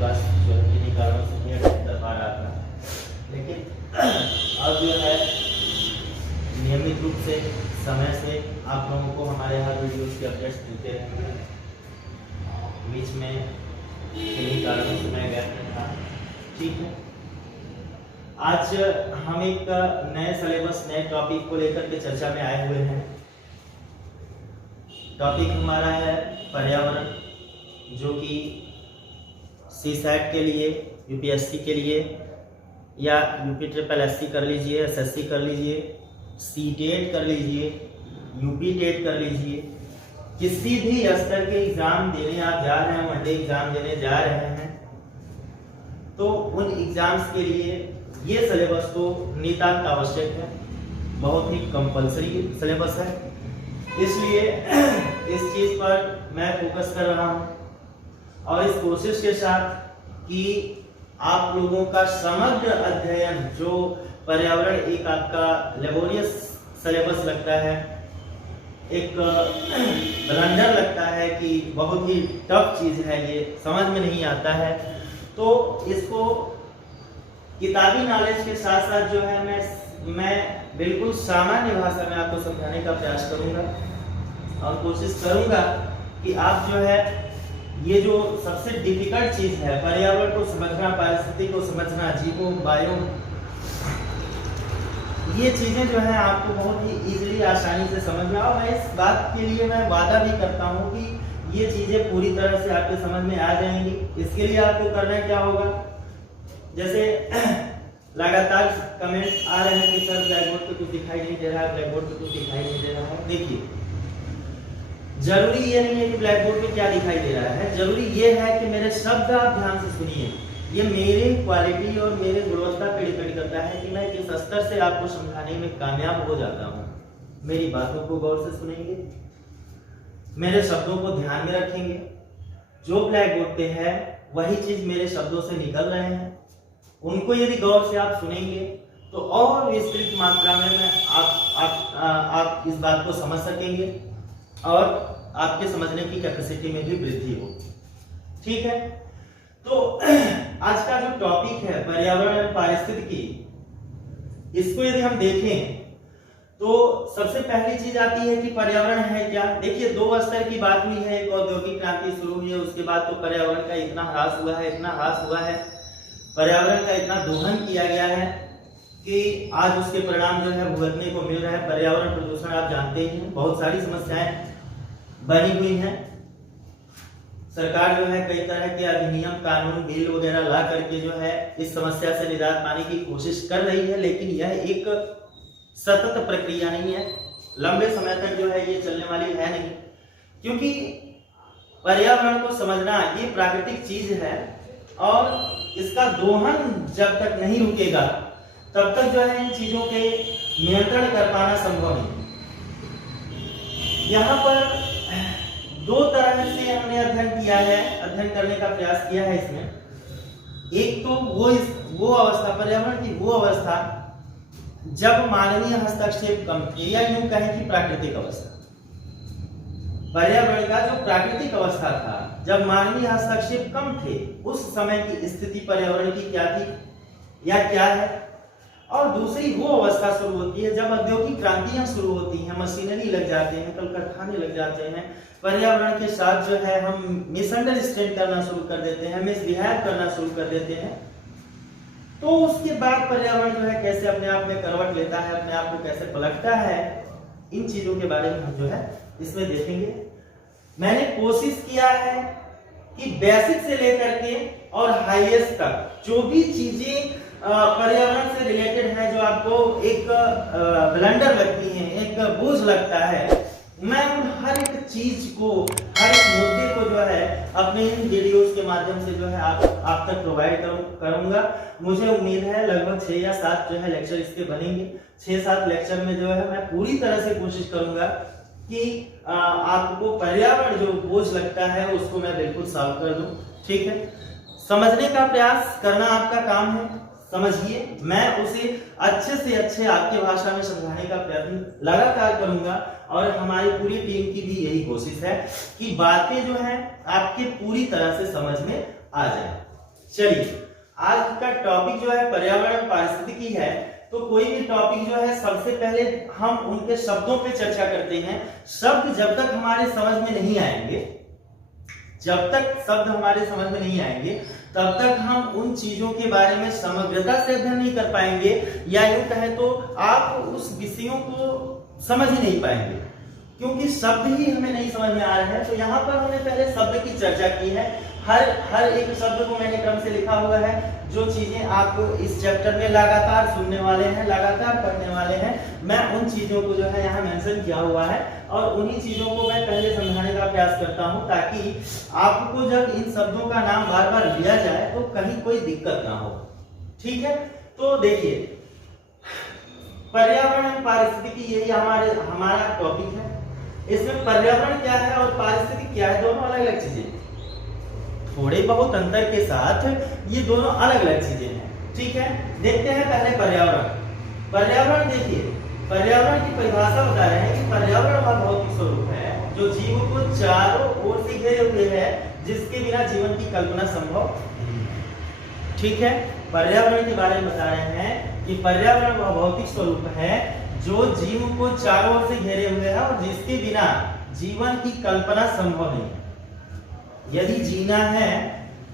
Class जो है किन्हीं कारणों से नहीं अटेंड कर पा रहा था, लेकिन अब जो है नियमित रूप से समय से आप लोगों को हमारे हर वीडियोस के अपडेट्स मिलते रहेंगे। बीच में किन्हीं कारणों से मैं गैप नहीं था, ठीक है। आज हम एक नए सिलेबस, नए टॉपिक को लेकर के चर्चा में आए हुए हैं। टॉपिक हमारा है पर्यावरण, जो कि सीसैट के लिए, यूपीएससी के लिए या यूपी-SSSC कर लीजिए, एसएससी कर लीजिए, सीटेट कर लीजिए, यूपी टेट कर लीजिए, किसी भी स्तर के एग्जाम देने आप जा रहे हैं, वनडे एग्जाम देने जा रहे हैं, तो उन एग्जाम्स के लिए ये सिलेबस तो नितांत आवश्यक है, बहुत ही कंपलसरी सिलेबस है। इसलिए इस चीज पर मैं फोकस कर रहा हूं और इस कोशिश के साथ कि आप लोगों का समग्र अध्ययन, जो पर्यावरण एक आपका लेबोरियस सिलेबस लगता है, एक ब्लंडर लगता है कि बहुत ही टफ चीज है, ये समझ में नहीं आता है, तो इसको किताबी नॉलेज के साथ साथ जो है मैं बिल्कुल सामान्य भाषा में आपको समझाने का प्रयास करूंगा और कोशिश करूंगा कि आप जो है ये जो सबसे डिफिकल्ट चीज है, पर्यावरण को समझना, परिस्थिति को समझना, जीवों, बायों, ये चीजें जो है आपको बहुत ही इजीली, आसानी से समझ में आओ। मैं इस बात के लिए मैं वादा भी करता हूँ कि ये चीजें पूरी तरह से आपके समझ में आ जाएंगी। इसके लिए आपको करना क्या होगा, जैसे लगातार कमेंट्स आ रहे हैं कि सर ब्लैक बोर्ड पे कुछ दिखाई नहीं दे रहा है, ब्लैक बोर्ड पे कुछ दिखाई नहीं दे रहा है। देखिए, जरूरी ये नहीं है कि ब्लैक बोर्ड पे क्या दिखाई दे रहा है, जरूरी ये है कि मेरे शब्द आप ध्यान से सुनिए। ये मेरी क्वालिटी और मेरे गुणवत्ता पर डिपेंड करता है कि मैं किस स्तर से आपको समझाने में कामयाब हो जाता हूँ। मेरी बातों को गौर से सुनेंगे, मेरे शब्दों को ध्यान में रखेंगे, जो ब्लैक बोर्ड पे है वही चीज मेरे शब्दों से निकल रहे हैं, उनको यदि गौर से आप सुनेंगे तो और विस्तृत मात्रा में आप इस बात को समझ सकेंगे और आपके समझने की कैपेसिटी में भी वृद्धि हो, ठीक है। तो आज का जो टॉपिक है पर्यावरण और पारिस्थितिकी, इसको यदि हम देखें तो सबसे पहली चीज आती है कि पर्यावरण है क्या। देखिए, दो स्तर की बात हुई है, एक औद्योगिक क्रांति शुरू हुई है, उसके बाद तो पर्यावरण का इतना ह्रास हुआ है, इतना ह्रास हुआ है, पर्यावरण का इतना दोहन किया गया है कि आज उसके परिणाम जो है भुगतने को मिल रहा है। पर्यावरण प्रदूषण आप जानते ही हैं, बहुत सारी समस्याएं बनी हुई हैं। सरकार जो है कई तरह के अधिनियम, कानून, बिल वगैरह ला करके जो है इस समस्या से निजात पाने की कोशिश कर रही है, लेकिन यह एक सतत प्रक्रिया नहीं है, लंबे समय तक जो है ये चलने वाली है नहीं, क्योंकि पर्यावरण को समझना ये प्राकृतिक चीज है और इसका दोहन जब तक नहीं रुकेगा तब तक जो है इन चीजों के नियंत्रण कर पाना संभव नहीं। यहाँ पर दो तरह से हमने अध्ययन किया है, अध्ययन करने का प्रयास किया है इसमें। एक तो वो अवस्था, पर्यावरण की वो अवस्था जब मानवीय हस्तक्षेप कम थे, या यूं कहें कि प्राकृतिक अवस्था। पर्यावरण का जो प्राकृतिक अवस्था था, जब मानवीय हस्तक्षेप कम थे, उस समय की स्थिति पर्यावरण की क्या थी या क्या है। और दूसरी वो अवस्था शुरू होती है जब औद्योगिक क्रांतियां शुरू होती हैं, मशीनरी लग जाते हैं, कल कारखाने लग जाते हैं, पर्यावरण के साथ जो है हम मिसअंडरस्टैंड करना शुरू कर देते हैं, मिसबिहेव करना शुरू कर देते हैं। तो उसके बाद पर्यावरण जो है कैसे अपने आप में करवट लेता है, अपने आप को कैसे पलटता है, इन चीजों के बारे में हम जो है इसमें देखेंगे। मैंने कोशिश किया है कि बेसिक से लेकर के और हाईएस्ट तक जो भी चीजें पर्यावरण से रिलेटेड है, जो आपको एक ब्लंडर लगती है, एक बोझ लगता है, मैं उन हर एक चीज को, हर एक मुद्दे को जो है अपने इन वीडियोस के माध्यम से जो है आप तक प्रोवाइड करूंगा। मुझे उम्मीद है लगभग 6 या 7 जो है लेक्चर इसके बनेंगे। 6-7 लेक्चर में जो है मैं पूरी तरह से कोशिश करूंगा कि आपको पर्यावरण जो बोझ लगता है उसको मैं बिल्कुल सॉल्व कर दूं, ठीक है। समझने का प्रयास करना आपका काम है, समझिए, मैं उसे अच्छे से अच्छे आपकी भाषा में समझाने का प्रयत्न लगातार करूंगा और हमारी पूरी टीम की भी यही कोशिश है कि बातें जो हैं आपके पूरी तरह से समझ में आ जाए, चलिए, आज का टॉपिक जो है पर्यावरण पारिस्थितिकी है। तो कोई भी टॉपिक जो है सबसे पहले हम उनके शब्दों पे चर्चा करते हैं। शब्द जब तक हमारे समझ में नहीं आएंगे, जब तक शब्द हमारे समझ में नहीं आएंगे तब तक हम उन चीजों के बारे में समग्रता से अध्ययन नहीं कर पाएंगे, या यूं कहें तो आप उस विषयों को समझ ही नहीं पाएंगे, क्योंकि शब्द ही हमें नहीं समझ में आ रहे हैं। तो यहाँ पर हमने पहले शब्द की चर्चा की है। हर एक शब्द को मैंने क्रम से लिखा हुआ है। जो चीजें आप इस चैप्टर में लगातार सुनने वाले हैं, लगातार पढ़ने वाले हैं, मैं उन चीजों को जो है यहाँ मेंशन किया हुआ है और उन्हीं चीजों को मैं पहले समझाने का प्रयास करता हूँ, ताकि आपको जब इन शब्दों का नाम बार बार लिया जाए तो कहीं कोई दिक्कत ना हो। ठीक है, तो देखिए, पर्यावरण पारिस्थितिकी यही हमारा टॉपिक है। इसमें पर्यावरण क्या है और पारिस्थितिकी क्या है, दोनों अलग अलग चीजें, थोड़े बहुत अंतर के साथ ये दोनों अलग अलग चीजें हैं। ठीक है, देखते हैं पहले पर्यावरण। पर्यावरण देखिए, पर्यावरण की परिभाषा बता रहे हैं कि पर्यावरण वह भौतिक स्वरूप है जो जीव को चारों ओर से घेरे हुए है, जिसके बिना जीवन की कल्पना संभव नहीं है। ठीक है, पर्यावरण के बारे में बता रहे हैं कि पर्यावरण वह भौतिक स्वरूप है जो जीव को चारों ओर से घेरे हुए है और जिसके बिना जीवन की कल्पना संभव नहीं है। यदि जीना है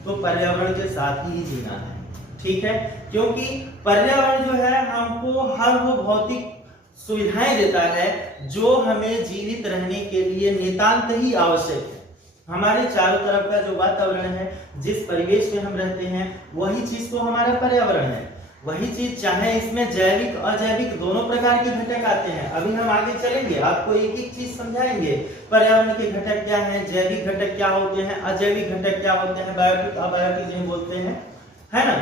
तो पर्यावरण के साथ ही जीना है। ठीक है, क्योंकि पर्यावरण जो है हमको हर वो भौतिक सुविधाएं देता है जो हमें जीवित रहने के लिए नितांत ही आवश्यक है। हमारे चारों तरफ का जो वातावरण है, जिस परिवेश में हम रहते हैं, वही चीज तो हमारा पर्यावरण है। वही चीज, चाहे इसमें जैविक अजैविक दोनों प्रकार के घटक आते हैं। अभी हम आगे चलेंगे, आपको एक एक चीज समझाएंगे। पर्यावरण के घटक क्या हैं, जैविक घटक क्या होते हैं, अजैविक घटक क्या होते हैं, बायोटिक अबायोटिक जिन्हें बोलते हैं, है ना।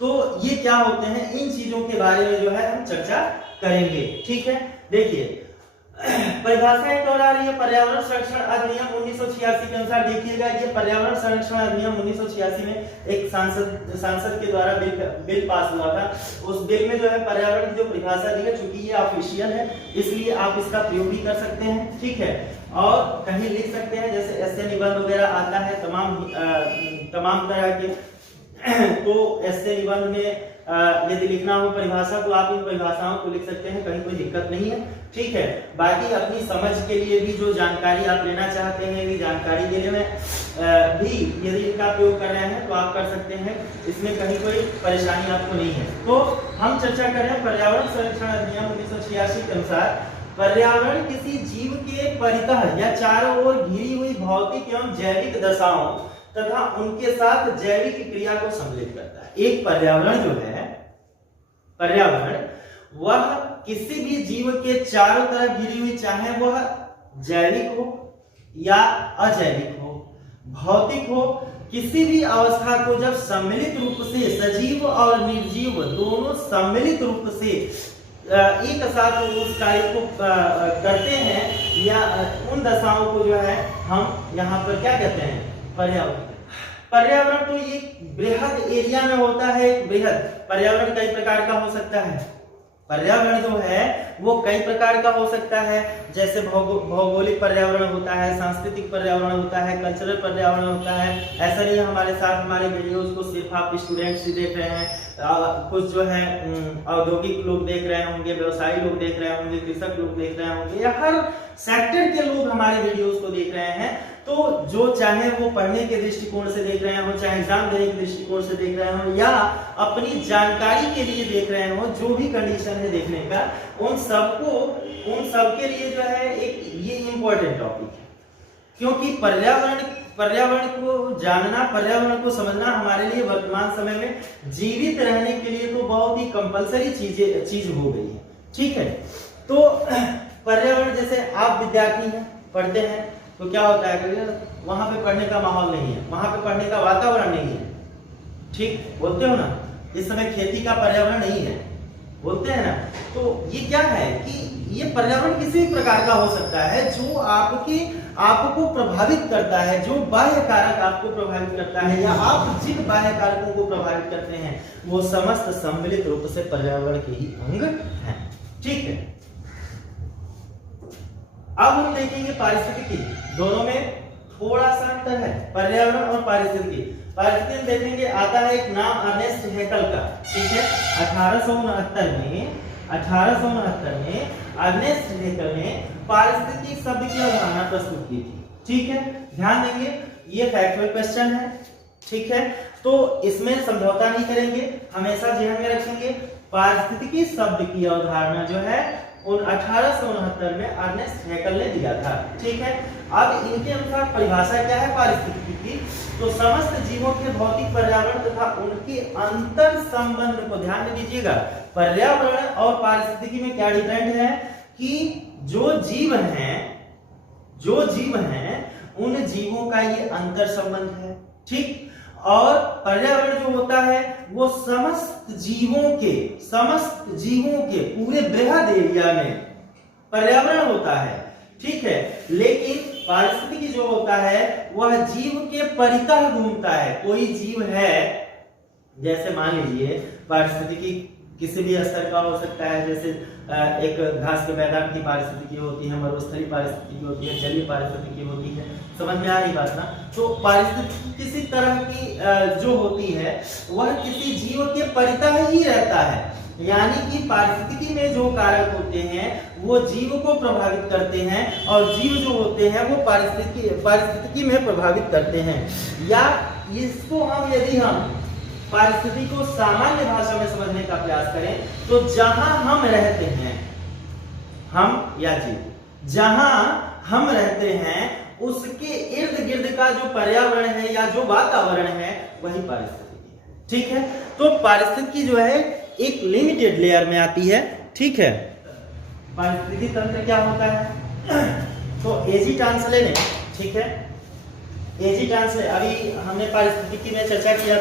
तो ये क्या होते हैं, इन चीजों के बारे में जो है हम चर्चा करेंगे। ठीक है, देखिए परिभाषा एक और आ रही है। पर्यावरण संरक्षण अधिनियम 1986 के अनुसार देखिएगा, ये पर्यावरण संरक्षण अधिनियम 1986 में एक सांसद के द्वारा बिल पास हुआ था। उस बिल में जो है पर्यावरण की जो परिभाषा दी है, चूंकि ये ऑफिशियल है इसलिए आप इसका प्रयोग भी कर सकते हैं। ठीक है, और कहीं लिख सकते हैं, जैसे ऐसे निबंध वगैरह आता है तमाम तरह के, तो ऐसे निबंध में यदि लिखना हो परिभाषा तो आप इन परिभाषाओं को लिख सकते हैं, कहीं कोई दिक्कत नहीं है। ठीक है, बाकी अपनी समझ के लिए भी जो जानकारी आप लेना चाहते हैं, ये जानकारी के लिए मैं भी यदि इनका प्रयोग कर रहे हैं तो आप कर सकते हैं, इसमें कहीं कोई परेशानी आपको नहीं है। तो हम चर्चा कर रहे हैं पर्यावरण संरक्षण अधिनियम 1986 के अनुसार पर्यावरण किसी जीव के परितः या चारों ओर घिरी हुई भौतिक एवं जैविक दशाओं तथा उनके साथ जैविक क्रिया को सम्मिलित करता है। एक पर्यावरण जो है, पर्यावरण वह किसी भी जीव के चारों तरफ घिरी हुई, चाहे वह जैविक हो या अजैविक हो, भौतिक हो, किसी भी अवस्था को जब सम्मिलित रूप से सजीव और निर्जीव दोनों सम्मिलित रूप से एक साथ उस कार्य को करते हैं, या उन दशाओं को जो है हम यहाँ पर क्या कहते हैं, पर्यावरण। पर्यावरण तो ये बृहद एरिया में होता है। बृहद पर्यावरण कई प्रकार का हो सकता है। पर्यावरण जो है वो कई प्रकार का हो सकता है, जैसे भौगोलिक पर्यावरण होता है, सांस्कृतिक पर्यावरण होता है, कल्चरल पर्यावरण होता है। ऐसा नहीं है हमारे साथ हमारे वीडियोस को सिर्फ आप स्टूडेंट्स ही देख रहे हैं, कुछ जो है औद्योगिक लोग देख रहे होंगे, व्यवसायी लोग देख रहे होंगे, कृषक लोग देख रहे होंगे, या हर सेक्टर के लोग हमारे वीडियोस को देख रहे हैं। तो जो चाहे वो पढ़ने के दृष्टिकोण से देख रहे हो, चाहे एग्जाम देने के दृष्टिकोण से देख रहे हो, या अपनी जानकारी के लिए देख रहे हो, जो भी कंडीशन है देखने का, उन सबके लिए जो है एक ये इम्पोर्टेंट टॉपिक है। क्योंकि पर्यावरण को जानना, पर्यावरण को समझना हमारे लिए वर्तमान समय में जीवित रहने के लिए तो बहुत ही कंपलसरी चीज हो गई है। ठीक है, तो पर्यावरण, जैसे आप विद्यार्थी हैं, पढ़ते हैं, तो क्या होता है, वहां पे पढ़ने का माहौल नहीं है, वहां पे पढ़ने का वातावरण नहीं है। ठीक बोलते हो ना, इस समय खेती का पर्यावरण नहीं है, बोलते हैं ना। तो ये क्या है कि ये पर्यावरण किसी भी प्रकार का हो सकता है जो आपको प्रभावित करता है, जो बाह्य कारक आपको प्रभावित करता है, या आप जिन बाह्य कारकों को प्रभावित करते हैं, वो समस्त सम्मिलित रूप से पर्यावरण के ही अंग हैं। ठीक है, अब हम देखेंगे पारिस्थितिकी। दोनों में थोड़ा सा अंतर है, पर्यावरण और पारिस्थितिकी। पारिस्थितिकी में देखेंगे आता है एक नाम अर्नेस्ट हैकल का, ठीक है। 1869 में अर्नेस्ट हैकल ने पारिस्थितिकी शब्द की अवधारणा प्रस्तुत की थी, ठीक है। ध्यान देंगे ये फैक्चुअल क्वेश्चन है, ठीक है। तो इसमें समझौता नहीं करेंगे, हमेशा ध्यान में रखेंगे पारिस्थितिकी शब्द की अवधारणा जो है 1869 में अर्नेस्ट हैकल ने दिया था, ठीक है। अब इनके अनुसार परिभाषा क्या है पारिस्थितिकी की, तो समस्त जीवों के भौतिक पर्यावरण तथा उनके अंतर संबंध को ध्यान में दीजिएगा। पर्यावरण और पारिस्थितिकी में क्या डिफरेंट है कि जो जीव हैं उन जीवों का ये अंतर संबंध है, ठीक। और पर्यावरण जो होता है वो समस्त जीवों के पूरे बृहद एरिया में पर्यावरण होता है, ठीक है। लेकिन पारिस्थितिकी जो होता है वह जीव के परितः घूमता है। कोई जीव है, जैसे मान लीजिए पारिस्थितिकी किसी भी स्तर का हो सकता है, जैसे एक घास के मैदान की पारिस्थितिकी होती है, मरुस्थलीय पारिस्थितिकी होती है, जलीय पारिस्थितिकी होती है, समझ में आ रही बात ना। तो पारिस्थितिकी किसी तरह की जो होती है वह किसी जीव के परितः ही रहता है, यानी कि पारिस्थितिकी में जो कारक होते हैं वो जीव को प्रभावित करते हैं और जीव जो होते हैं वो पारिस्थितिकी में प्रभावित करते हैं। या इसको यदि हम पारिस्थितिकी को सामान्य भाषा में समझने का प्रयास करें तो जहां हम रहते हैं, हम या जीव जहां हम रहते हैं उसके इर्द गिर्द का जो पर्यावरण है या जो वातावरण है वही पारिस्थितिकी है, ठीक है। तो पारिस्थितिकी जो है एक लिमिटेड लेयर में आती है, ठीक है। पारिस्थितिकी तंत्र क्या होता है तो एजी टांसले ने, ठीक है, एजी टांसले, अभी हमने पारिस्थितिकी में चर्चा किया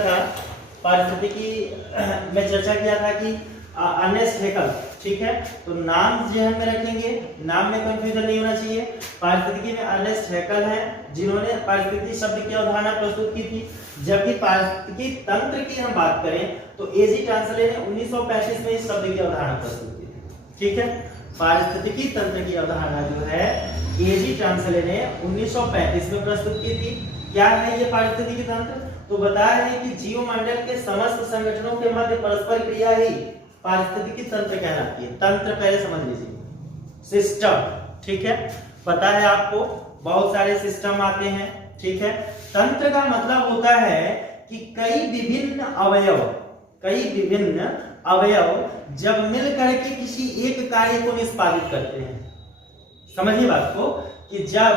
था कि अर्नेस्ट हैकल, ठीक है। तो नाम ध्यान में रखेंगे, नाम में कंफ्यूजन नहीं होना चाहिए। पारिस्थितिकी में अर्नेस्ट हैकल हैं जिन्होंने पारिस्थितिकी शब्द की अवधारणा प्रस्तुत की थी। जबकि पारिस्थितिकी तंत्र की हम बात करें तो एजी टांसले ने 1935 में इस शब्द की अवधारणा प्रस्तुत की थी, ठीक है। पारिस्थितिकी तंत्र की अवधारणा जो है एजी टांसले ने 1935 में प्रस्तुत की थी। क्या है ये पारिस्थितिकी तंत्र, तो बताया है कि जीवमंडल के समस्त संगठनों के मध्य परस्पर क्रिया ही पारिस्थितिकी तंत्र कहलाती है। तंत्र पहले समझ लीजिए, सिस्टम, ठीक है। पता है आपको बहुत सारे सिस्टम आते हैं, ठीक है। तंत्र का मतलब होता है कि कई विभिन्न अवयव जब मिलकर के किसी एक कार्य को निष्पादित करते हैं। समझिए बात को कि जब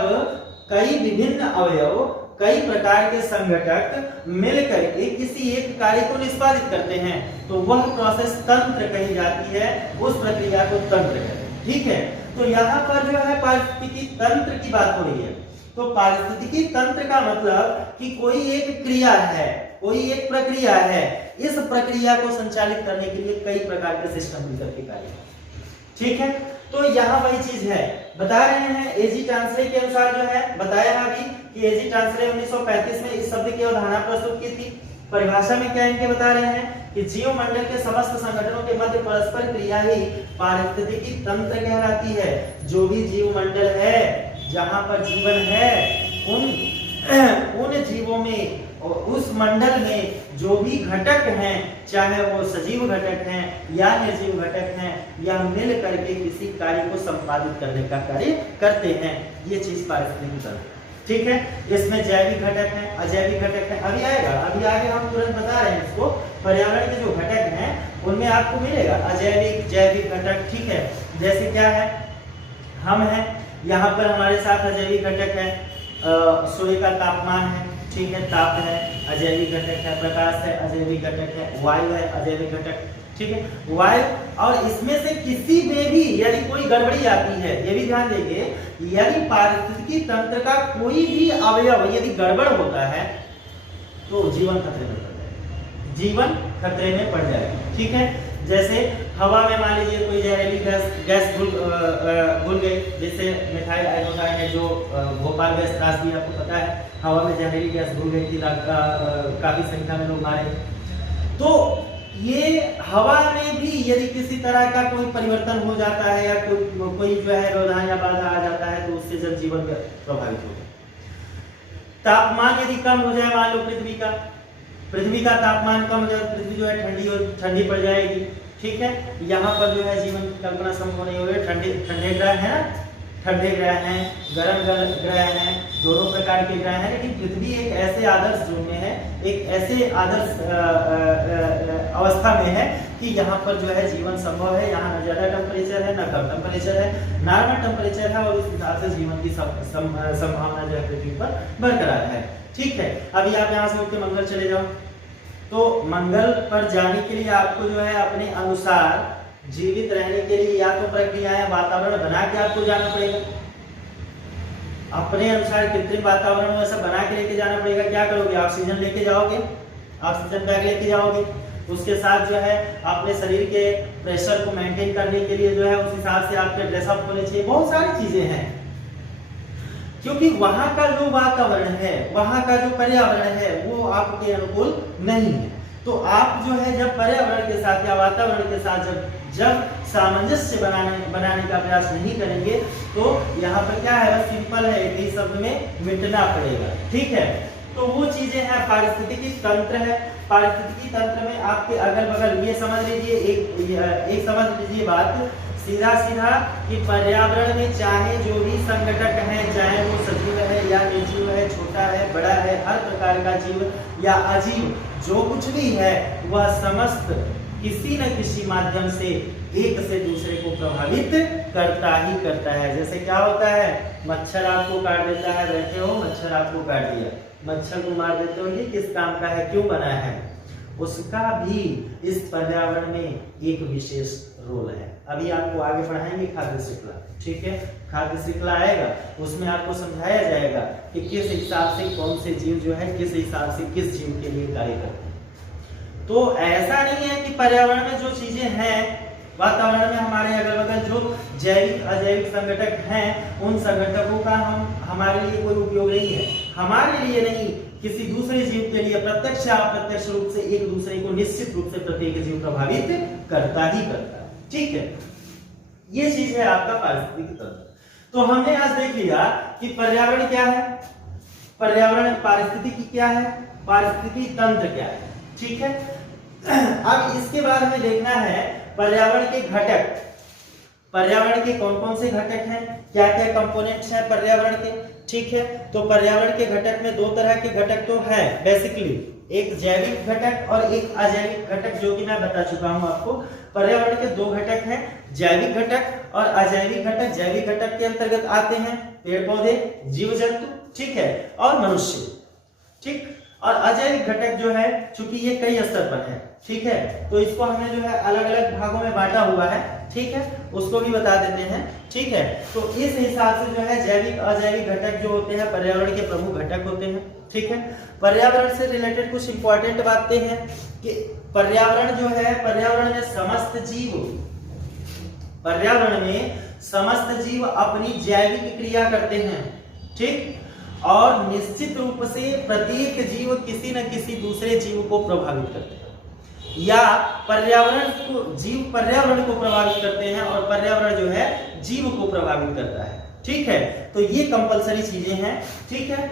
कई विभिन्न अवयव, कई प्रकार के संघटक मिलकर के किसी एक कार्य को निष्पादित करते हैं तो वह प्रोसेस तंत्र कही जाती है, उस प्रक्रिया को तंत्र कहते हैं, ठीक है। तो यहाँ पर जो है पारिस्थितिकी तंत्र की बात हो रही है। तो पारिस्थितिकी तंत्र का मतलब कि कोई एक क्रिया है, कोई एक प्रक्रिया है, इस प्रक्रिया को संचालित करने के लिए कई प्रकार के सिस्टम मिलकर के कार्य, ठीक है। तो यहाँ वही चीज है, बता रहे हैं एजी टांसले के अनुसार जो है, बताया है अभी कि एजी टांसले 1935 में इस शब्द की अवधारणा प्रस्तुत की थी। परिभाषा में क्या इनके बता रहे हैं कि जीवमंडल के समस्त संगठनों के मध्य परस्पर क्रिया ही पारिस्थितिकी तंत्र कहलाती है। जो भी जीवमंडल है, जहां पर जीवन है, उन जीवों में और उस मंडल में जो भी घटक हैं, चाहे वो सजीव घटक हैं या निर्जीव घटक हैं, या मिल करके किसी कार्य को संपादित करने का कार्य करते हैं, ये चीज पारिस्थितिकी तंत्र, ठीक है। इसमें जैविक घटक हैं, अजैविक घटक हैं, अभी आएगा, अभी आगे हम तुरंत बता रहे हैं इसको। पर्यावरण के जो घटक हैं उनमें आपको मिलेगा अजैविक, जैविक घटक, ठीक है। जैसे क्या है, हम हैं, यहाँ पर हमारे साथ अजैविक घटक है, सूर्य का तापमान है, ठीक है, ताप है, अजैविक घटक है, प्रकाश है, अजैविक घटक है, वायु है, अजैविक घटक, ठीक है, वायु। और इसमें से किसी में भी यदि कोई गड़बड़ी आती है, ये भी ध्यान देंगे, यदि पारिस्थितिकी तंत्र का कोई भी अवयव यदि गड़बड़ होता है तो जीवन खतरे में पड़ जाएगा, जीवन खतरे में पड़ जाएगा, ठीक है। जैसे हवा में मान लीजिए कोई जहरीली गैस घुल गई, जैसे मिथाइल आयोडाइड है जो भोपाल गैस त्रासदी, आपको पता है हवा में जहरीली गैस घुल गई थी, काफी संख्या में लोग मारे। तो ये हवा में भी यदि किसी तरह का कोई परिवर्तन हो जाता है या कोई जो है व्यवधान या बाधा आ जाता है तो उससे जनजीवन प्रभावित होगा। तापमान यदि कम हो जाए मान लो पृथ्वी का, पृथ्वी का तापमान कम हो जाए, पृथ्वी जो है ठंडी पड़ जाएगी। ठीक है, यहाँ पर जो है जीवन की कल्पना संभव नहीं हो रही। ठंडे ग्रह है ना, ठंडे ग्रह हैं, गर्म ग्रह हैं, दोनों प्रकार के ग्रह हैं, लेकिन पृथ्वी एक ऐसे आदर्श जोन में है, एक ऐसे आदर्श अवस्था में है कि यहाँ पर जो है जीवन संभव है। यहाँ न ज्यादा टेम्परेचर है, न कम टेम्परेचर है, नॉर्मल टेम्परेचर है, और उस हिसाब से जीवन की संभावना जो है पृथ्वी पर बरकरार है। ठीक है, अभी आप यहाँ से उठ के मंगल चले जाओ, तो मंगल पर जाने के लिए आपको जो है अपने अनुसार जीवित रहने के लिए या तो प्रक्रियाएं, वातावरण बना के आपको जाना पड़ेगा, अपने अनुसार कृत्रिम वातावरण में ऐसा बना के लेके जाना पड़ेगा। क्या करोगे, ऑक्सीजन लेके जाओगे, ऑक्सीजन बैग लेके जाओगे, उसके साथ जो है अपने शरीर के प्रेशर को मेंटेन करने के लिए जो है उस हिसाब से आपके ड्रेसअप होने चाहिए। बहुत सारी चीजें हैं, क्योंकि वहां का जो वातावरण है, वहां का जो पर्यावरण है वो आपके अनुकूल नहीं है। तो आप जो है जब पर्यावरण के साथ या वातावरण के साथ जब सामंजस्य बनाने का प्रयास नहीं करेंगे, तो यहाँ पर क्या है, सिंपल है, एक ही शब्द में मिटना पड़ेगा। ठीक है, तो वो चीजें हैं, पारिस्थितिकी तंत्र है। पारिस्थितिकी तंत्र में आपके अगल बगल ये समझ लीजिए, एक समझ लीजिए बात सीधा कि पर्यावरण में चाहे जो भी संगठक है, चाहे वो सजीव है या निर्जीव है, छोटा है, बड़ा है, हर प्रकार का जीव या अजीव जो कुछ भी है, वह समस्त किसी न किसी माध्यम से एक से दूसरे को प्रभावित करता ही करता है। जैसे क्या होता है, मच्छर आपको काट देता है, बैठे हो, मच्छर आपको काट दिया, मच्छर को मार देते हो, ये किस काम का है, क्यों बना है, उसका भी इस पर्यावरण में एक विशेष रोल है। अभी आपको आगे पढ़ाएंगे खाद्य श्रृंखला। ठीक है, खाद्य श्रृंखला आएगा, उसमें आपको समझाया जाएगा कि किस हिसाब से कौन से जीव जो है किस हिसाब से किस जीव के लिए कार्य करते हैं। तो ऐसा नहीं है कि पर्यावरण में जो चीजें हैं, वातावरण में हमारे अगल बगल जो जैविक अजैविक संगठक हैं, उन संगठकों का हमारे लिए कोई उपयोग नहीं है, हमारे लिए नहीं, किसी दूसरे जीव के लिए प्रत्यक्ष या अप्रत्यक्ष रूप से एक दूसरे को निश्चित रूप से प्रत्येक जीव प्रभावित करता ही करता है। ठीक है, ये चीज है आपका पारिस्थितिकी तंत्र। तो हमने आज देख लिया कि पर्यावरण क्या है, पर्यावरण पारिस्थितिकी क्या है, पारिस्थितिकी तंत्र क्या है। ठीक है, अब इसके बाद हमें देखना है पर्यावरण के घटक, पर्यावरण के कौन कौन से घटक हैं, क्या क्या कंपोनेंट्स हैं पर्यावरण के। ठीक है, तो पर्यावरण के घटक में दो तरह के घटक तो है बेसिकली, एक जैविक घटक और एक अजैविक घटक, जो कि मैं बता चुका हूं आपको। पर्यावरण के दो घटक हैं, जैविक घटक और अजैविक घटक। जैविक घटक के अंतर्गत आते हैं पेड़ पौधे, जीव जंतु, ठीक है, और मनुष्य। ठीक, और अजैविक घटक जो है, चूंकि ये कई स्तर पर है, ठीक है, तो इसको हमने जो है अलग अलग भागों में बांटा हुआ है। ठीक है, उसको भी बता देते हैं। ठीक है, तो इस हिसाब से जो है जैविक अजैविक घटक जो होते हैं पर्यावरण के प्रमुख घटक होते हैं। ठीक है, पर्यावरण से रिलेटेड कुछ इंपॉर्टेंट बातें हैं कि पर्यावरण जो है, पर्यावरण में समस्त जीव, पर्यावरण में समस्त जीव अपनी जैविक क्रिया करते हैं। ठीक, और निश्चित रूप से प्रत्येक जीव किसी न किसी दूसरे जीव को प्रभावित करते हैं, या पर्यावरण को, जीव पर्यावरण को प्रभावित करते हैं और पर्यावरण जो है जीव को प्रभावित करता है। ठीक है, तो ये कंपलसरी चीजें हैं। ठीक है,